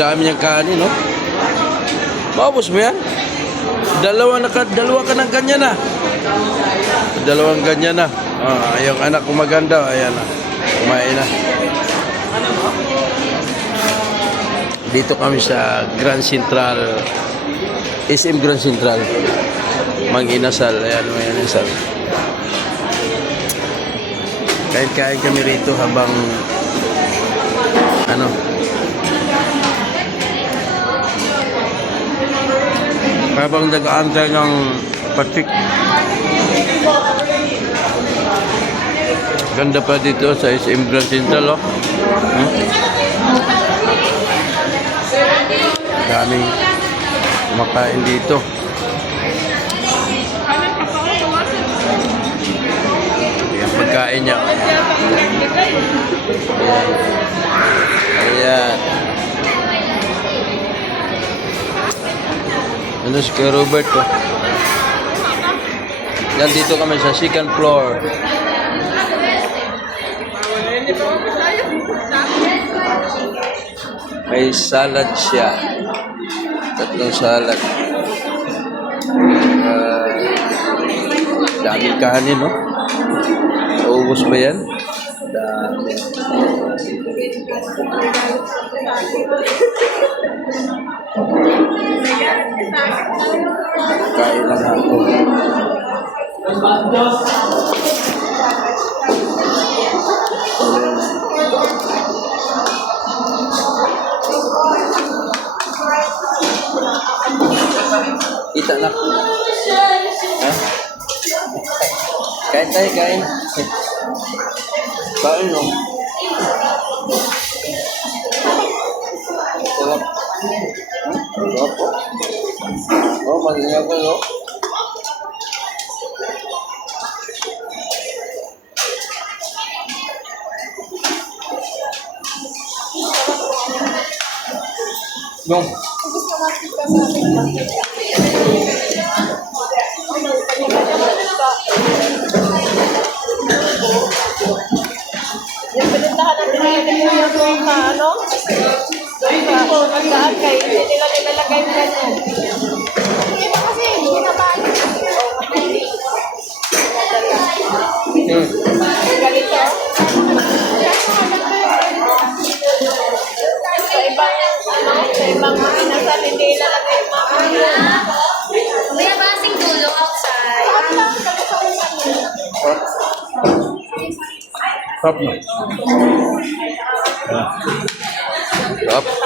Dami niyang kanin, no? Maubos mo yan? Dalawa ka ng ganyan na. Dalawang ganyan na. Yung anak ko maganda, ayan na. Kumain na. Dito kami sa Grand Central, SM Grand Central. Mag-inasal, ayan, mag-inasal. Kain-kain kami rito habang habang nag-aantay ng patik. Ganda pa dito sa SM Grand Central, oh. Daming kumakain dito. Ayan, pagkain niya. Ayan. Ayan. Ano si Kuya Robert, oh. Yan, dito kami sa second floor. May salad siya. Tatlong salad. Daming kanin, no? Ubus ba yan? Dami. Kain lang ako. Kita na. Ha? Kain tayo, kain. Kain mo. Sarap. Sarap po. Oh, maging ako, no? Yung. Yung pinintahan natin yung ano? Yung nagdaan kayo, hindi nila nilalagay yung ganyan. Hindi ba kasi, hindi na ba? Ganito? Sa ibang inasal, hindi ilalagay yung mga May basing dulo outside. Sarap na. Sarap.